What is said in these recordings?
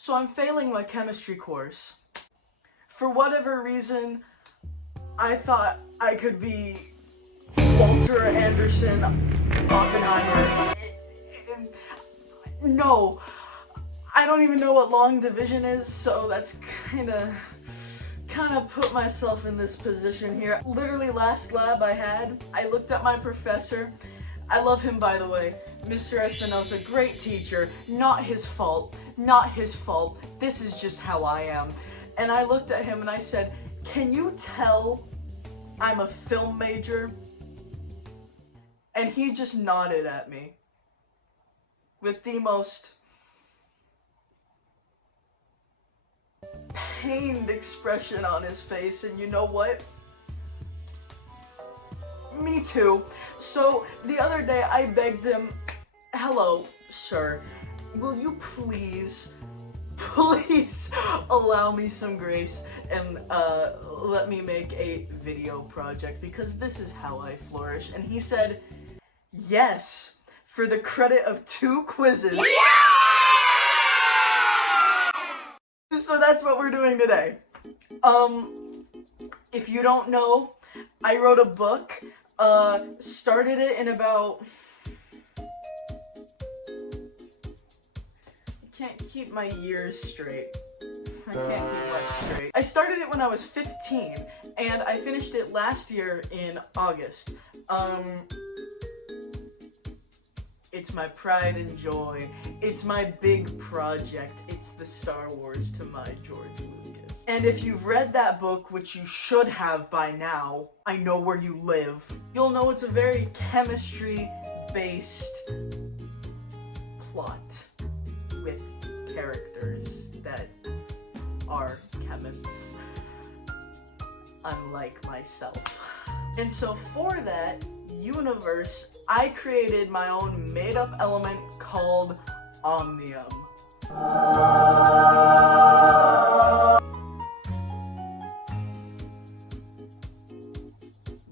So I'm failing my chemistry course. For whatever reason, I thought I could be Walter Anderson Oppenheimer. No, I don't even know what long division is, so that's kind of put myself in this position here. Literally last lab I had, I looked at my professor. I love him, by the way. Mr. Espinosa, great teacher. Not his fault. Not his fault. This is just how I am. And I looked at him and I said, "Can you tell I'm a film major?" And he just nodded at me with the most pained expression on his face. And you know what? Me too. So the other day I begged him, "Hello, sir, will you please allow me some grace and let me make a video project, because this is how I flourish." And he said, "Yes, for the credit of 2 quizzes. Yeah! So that's what we're doing today. If you don't know, I wrote a book, started it in about... I can't keep my years straight. I can't keep much straight. I started it when I was 15, and I finished it last year in August. It's my pride and joy. It's my big project. It's the Star Wars to my George Lucas. And if you've read that book, which you should have by now, I know where you live, you'll know it's a very chemistry-based plot with characters that are chemists, unlike myself. And so for that universe, I created my own made-up element called Omnium.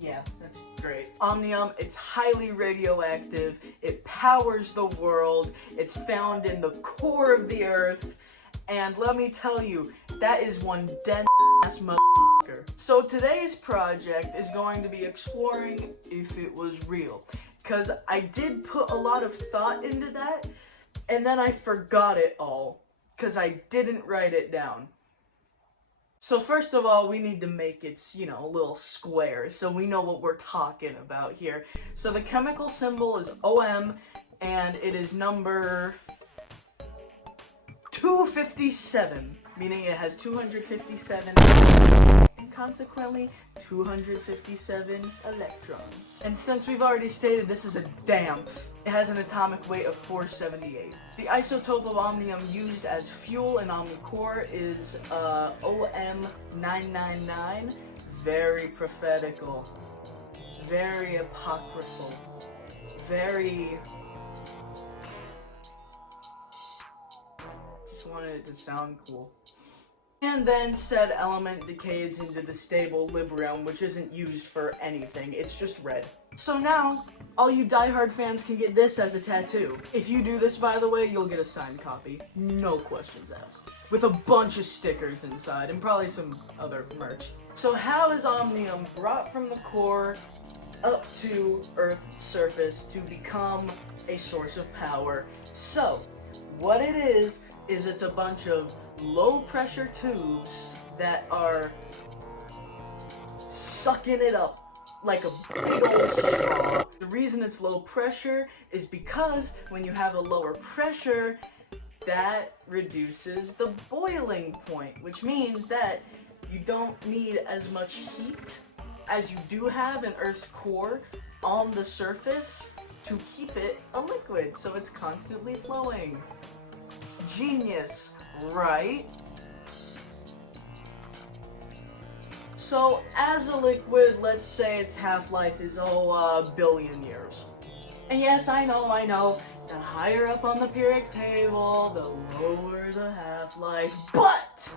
Yeah, that's great. Omnium, it's highly radioactive, it powers the world, it's found in the core of the earth, and let me tell you, that is one dense ass motherfucker. So today's project is going to be exploring if it was real, because I did put a lot of thought into that, and then I forgot it all, because I didn't write it down. So first of all, we need to make its, a little square, so we know what we're talking about here. So the chemical symbol is OM, and it is number 257, meaning it has 257, and consequently 257 electrons. And since we've already stated this is a damp, it has an atomic weight of 478. The isotope of Omnium used as fuel in OmniCore is OM999. Very prophetical, very apocryphal, very... wanted it to sound cool. And then said element decays into the stable Librium, which isn't used for anything, it's just red. So now, all you diehard fans can get this as a tattoo. If you do this, by the way, you'll get a signed copy. No questions asked. With a bunch of stickers inside, and probably some other merch. So how is Omnium brought from the core up to Earth's surface to become a source of power? So, what it is it's a bunch of low pressure tubes that are sucking it up like a big old straw. The reason it's low pressure is because when you have a lower pressure, that reduces the boiling point, which means that you don't need as much heat as you do have in Earth's core on the surface to keep it a liquid, so it's constantly flowing. Genius, right? So, as a liquid, let's say its half-life is, a billion years. And yes, I know, the higher up on the periodic table, the lower the half-life, but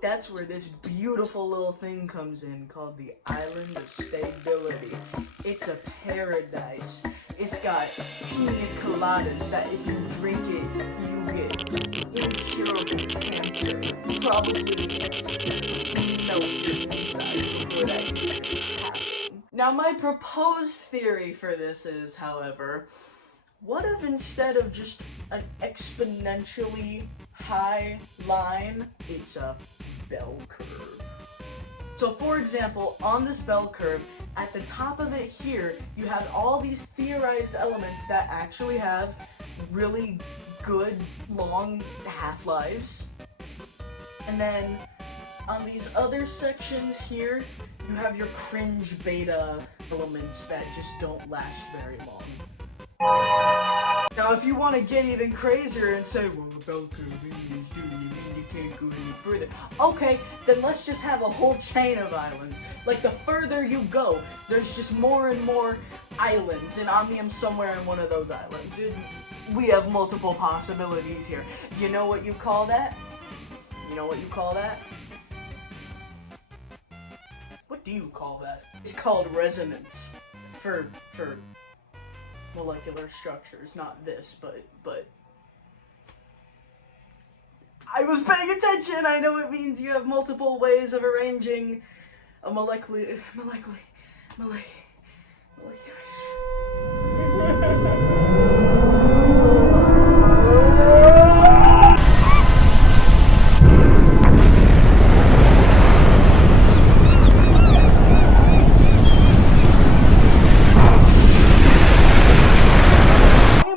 that's where this beautiful little thing comes in called the Island of Stability. It's a paradise. It's got pina coladas that if you drink it, you get incurable cancer. Probably melt your inside before that can happen. Now, my proposed theory for this is, however, what if instead of just an exponentially high line, it's a bell curve? So for example, on this bell curve, at the top of it here, you have all these theorized elements that actually have really good, long half-lives. And then on these other sections here, you have your cringe beta elements that just don't last very long. Now, if you want to get even crazier and say, well, the bell curve is doing it and you can't go any further, okay, then let's just have a whole chain of islands. Like, the further you go, there's just more and more islands, and Omnium's somewhere in one of those islands. We have multiple possibilities here. You know what you call that? You know what you call that? What do you call that? It's called resonance. For molecular structures, not this, but I was paying attention. I know it means you have multiple ways of arranging a molecular.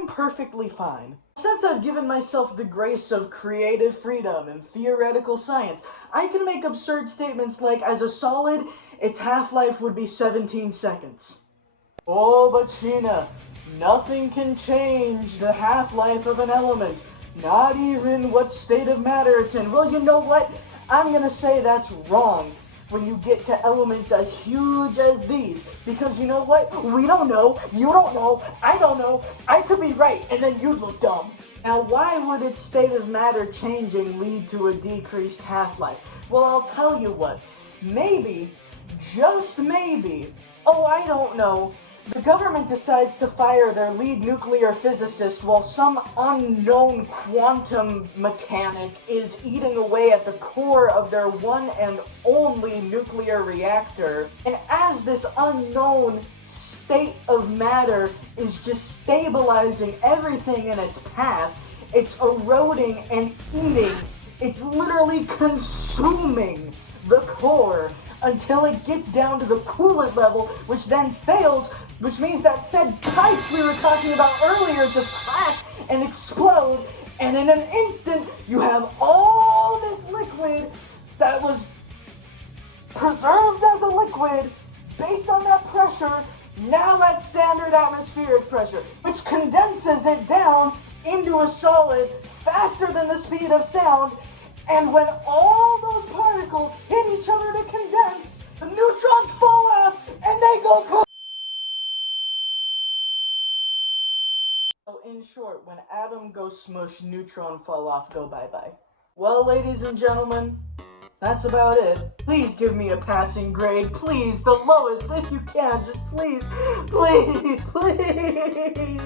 Perfectly fine. Since I've given myself the grace of creative freedom and theoretical science, I can make absurd statements like, as a solid, its half-life would be 17 seconds. Oh, but Sheena, nothing can change the half-life of an element, not even what state of matter it's in. Well, you know what? I'm gonna say that's wrong when you get to elements as huge as these, because you know what? We don't know, you don't know, I don't know, I could be right, and then you'd look dumb. Now, why would its state of matter changing lead to a decreased half-life? Well, I'll tell you what, maybe, just maybe, oh, I don't know, the government decides to fire their lead nuclear physicist while some unknown quantum mechanic is eating away at the core of their one and only nuclear reactor. And as this unknown state of matter is just stabilizing everything in its path, it's eroding and eating. It's literally consuming the core until it gets down to the coolant level, which then fails, which means that said pipes we were talking about earlier just crack and explode, and in an instant, you have all this liquid that was preserved as a liquid based on that pressure, now at standard atmospheric pressure, which condenses it down into a solid faster than the speed of sound, and when all those particles hit each other to condense, the neutrons fall off and they go cool. So in short, when atom goes smush, neutron fall off, go bye-bye. Well, ladies and gentlemen, that's about it. Please give me a passing grade. Please, the lowest if you can. Just please, please, please.